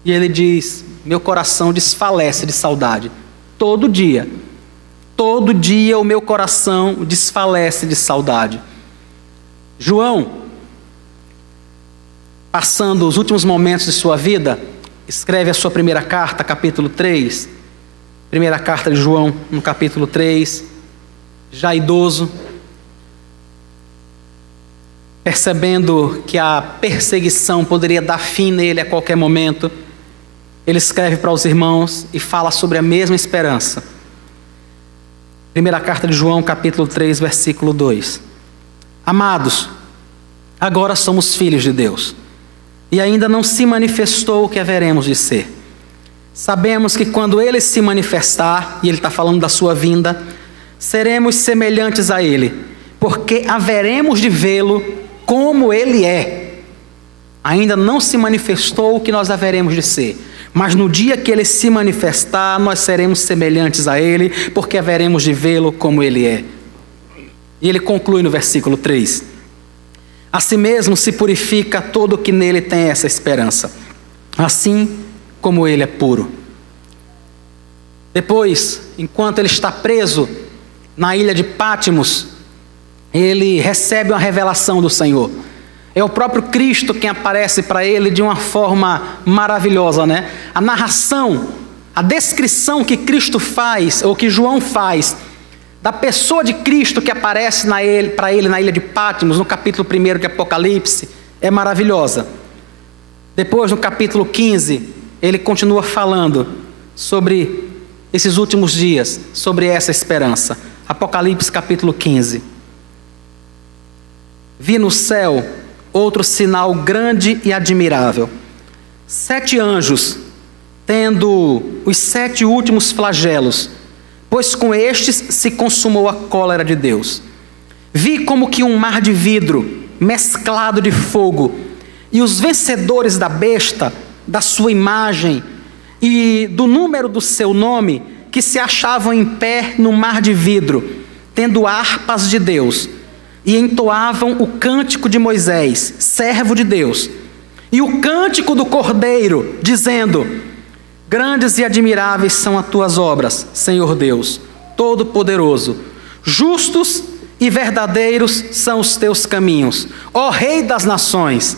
E ele diz: meu coração desfalece de saudade. Todo dia o meu coração desfalece de saudade. João, passando os últimos momentos de sua vida, escreve a sua primeira carta, capítulo 3. Primeira carta de João, no capítulo 3, já idoso, percebendo que a perseguição poderia dar fim nele a qualquer momento, ele escreve para os irmãos e fala sobre a mesma esperança. Primeira carta de João, capítulo 3, versículo 2. Amados, agora somos filhos de Deus, e ainda não se manifestou o que haveremos de ser. Sabemos que quando Ele se manifestar, e Ele está falando da sua vinda, seremos semelhantes a Ele, porque haveremos de vê-lo como Ele é. Ainda não se manifestou o que nós haveremos de ser, mas no dia que Ele se manifestar, nós seremos semelhantes a Ele, porque haveremos de vê-lo como Ele é. E Ele conclui no versículo 3: a si mesmo se purifica todo o que nele tem essa esperança, assim como Ele é puro. Depois, enquanto ele está preso na ilha de Pátimos, ele recebe uma revelação do Senhor. É o próprio Cristo quem aparece para ele de uma forma maravilhosa, né? A narração, a descrição que Cristo faz, ou que João faz, da pessoa de Cristo que aparece para ele na ilha de Pátimos, no capítulo 1 de Apocalipse, é maravilhosa. Depois, no capítulo 15, ele continua falando sobre esses últimos dias, sobre essa esperança. Apocalipse capítulo 15. Vi no céu outro sinal grande e admirável: 7 anjos, tendo os 7 últimos flagelos, pois com estes se consumou a cólera de Deus. Vi como que um mar de vidro, mesclado de fogo, e os vencedores da besta, da sua imagem e do número do seu nome, que se achavam em pé no mar de vidro, tendo harpas de Deus, e entoavam o cântico de Moisés, servo de Deus, e o cântico do Cordeiro, dizendo: grandes e admiráveis são as tuas obras, Senhor Deus, Todo-Poderoso. Justos e verdadeiros são os teus caminhos, ó Rei das nações.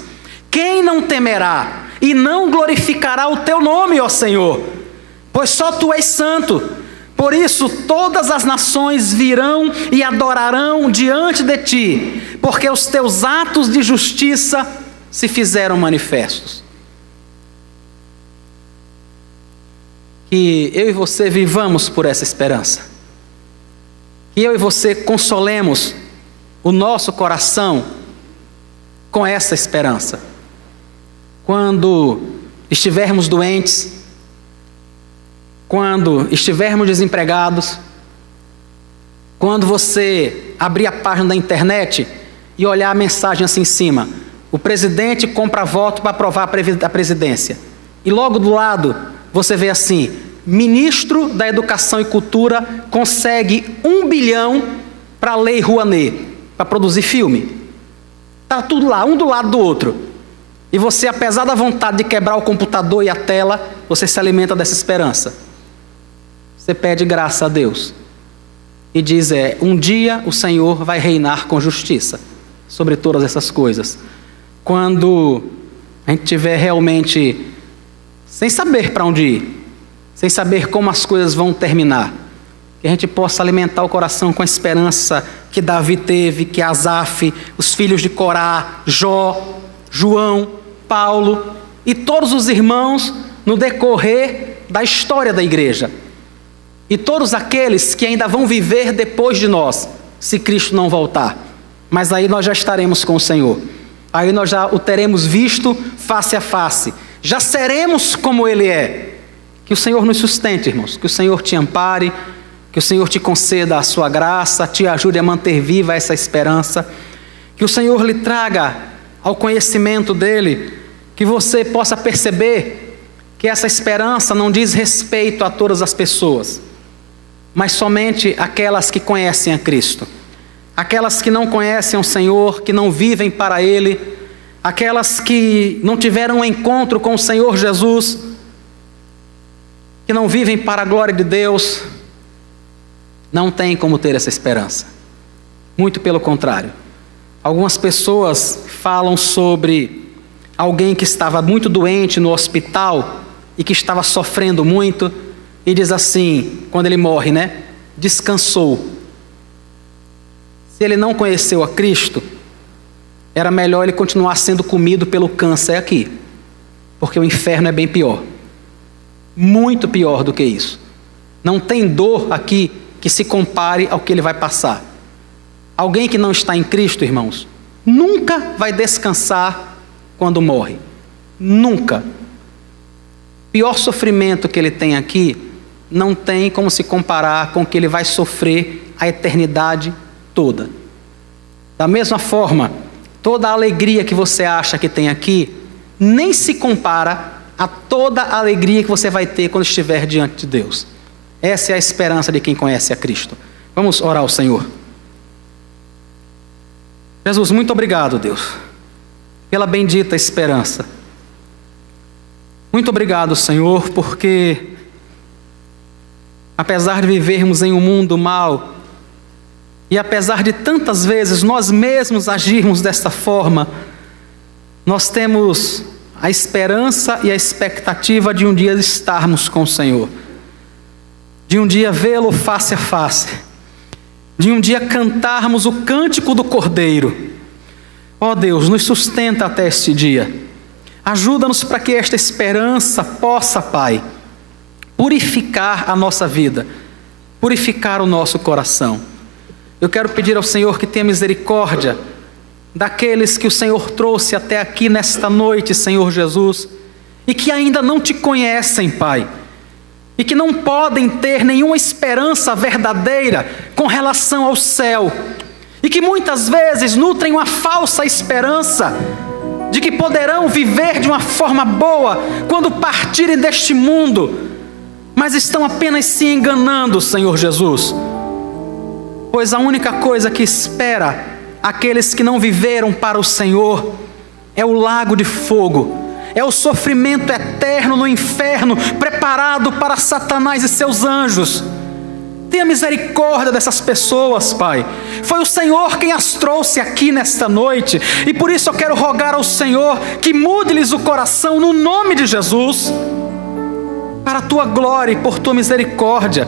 Quem não temerá e não glorificará o teu nome, ó Senhor? Pois só tu és santo. Por isso todas as nações virão e adorarão diante de ti, porque os teus atos de justiça se fizeram manifestos. Que eu e você vivamos por essa esperança. Que eu e você consolemos o nosso coração com essa esperança. Quando estivermos doentes, quando estivermos desempregados, quando você abrir a página da internet e olhar a mensagem assim em cima: o presidente compra voto para aprovar a presidência. E logo do lado você vê assim: ministro da Educação e Cultura consegue 1 bilhão para a Lei Rouanet, para produzir filme. Está tudo lá, um do lado do outro. E você, apesar da vontade de quebrar o computador e a tela, você se alimenta dessa esperança. Você pede graça a Deus. E diz: um dia o Senhor vai reinar com justiça sobre todas essas coisas. Quando a gente estiver realmente sem saber para onde ir, sem saber como as coisas vão terminar, que a gente possa alimentar o coração com a esperança que Davi teve, que Asaf, os filhos de Corá, Jó, João, Paulo e todos os irmãos no decorrer da história da igreja. E todos aqueles que ainda vão viver depois de nós, se Cristo não voltar. Mas aí nós já estaremos com o Senhor. Aí nós já o teremos visto face a face. Já seremos como Ele é. Que o Senhor nos sustente, irmãos. Que o Senhor te ampare. Que o Senhor te conceda a sua graça. Te ajude a manter viva essa esperança. Que o Senhor lhe traga ao conhecimento dEle. Que você possa perceber que essa esperança não diz respeito a todas as pessoas, mas somente aquelas que conhecem a Cristo. Aquelas que não conhecem o Senhor, que não vivem para Ele, aquelas que não tiveram um encontro com o Senhor Jesus, que não vivem para a glória de Deus, não têm como ter essa esperança. Muito pelo contrário. Algumas pessoas falam sobre alguém que estava muito doente no hospital e que estava sofrendo muito, e diz assim, quando ele morre, né? Descansou. Se ele não conheceu a Cristo, era melhor ele continuar sendo comido pelo câncer aqui, porque o inferno é bem pior, muito pior do que isso. Não tem dor aqui que se compare ao que ele vai passar. Alguém que não está em Cristo, irmãos, nunca vai descansar quando morre. Nunca. pior sofrimento que ele tem aqui não tem como se comparar com o que ele vai sofrer a eternidade toda. Da mesma forma, toda a alegria que você acha que tem aqui nem se compara a toda a alegria que você vai ter quando estiver diante de Deus. Essa é a esperança de quem conhece a Cristo. Vamos orar ao Senhor. Jesus, muito obrigado, Deus, pela bendita esperança. Muito obrigado, Senhor, porque apesar de vivermos em um mundo mau, e apesar de tantas vezes nós mesmos agirmos desta forma, nós temos a esperança e a expectativa de um dia estarmos com o Senhor, de um dia vê-lo face a face, de um dia cantarmos o cântico do Cordeiro. Ó Deus, nos sustenta até este dia. Ajuda-nos para que esta esperança possa, Pai, purificar a nossa vida, purificar o nosso coração. Eu quero pedir ao Senhor que tenha misericórdia daqueles que o Senhor trouxe até aqui nesta noite, Senhor Jesus, e que ainda não te conhecem, Pai, e que não podem ter nenhuma esperança verdadeira com relação ao céu, e que muitas vezes nutrem uma falsa esperança de que poderão viver de uma forma boa quando partirem deste mundo, mas estão apenas se enganando, Senhor Jesus. Pois a única coisa que espera aqueles que não viveram para o Senhor é o lago de fogo, é o sofrimento eterno no inferno, preparado para Satanás e seus anjos. Tenha misericórdia dessas pessoas, Pai. Foi o Senhor quem as trouxe aqui nesta noite, e por isso eu quero rogar ao Senhor que mude-lhes o coração no nome de Jesus, para a Tua glória e por Tua misericórdia,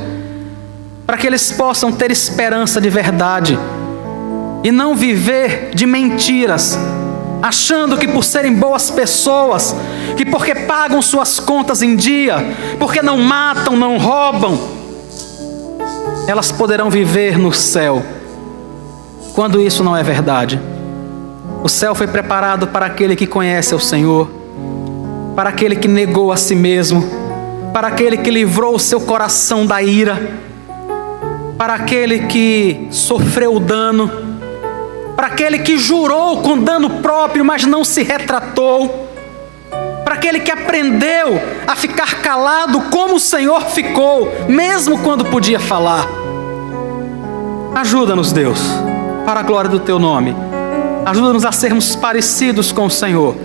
para que eles possam ter esperança de verdade e não viver de mentiras, achando que por serem boas pessoas, que porque pagam suas contas em dia, porque não matam, não roubam, elas poderão viver no céu, quando isso não é verdade. O céu foi preparado para aquele que conhece o Senhor, para aquele que negou a si mesmo, para aquele que livrou o seu coração da ira, para aquele que sofreu o dano, para aquele que jurou com dano próprio, mas não se retratou, para aquele que aprendeu a ficar calado como o Senhor ficou, mesmo quando podia falar. Ajuda-nos, Deus, para a glória do Teu nome. Ajuda-nos a sermos parecidos com o Senhor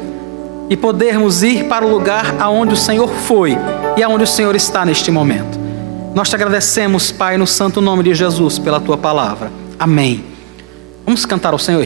e podermos ir para o lugar aonde o Senhor foi e aonde o Senhor está neste momento. Nós te agradecemos, Pai, no santo nome de Jesus, pela Tua palavra. Amém. Vamos cantar ao Senhor.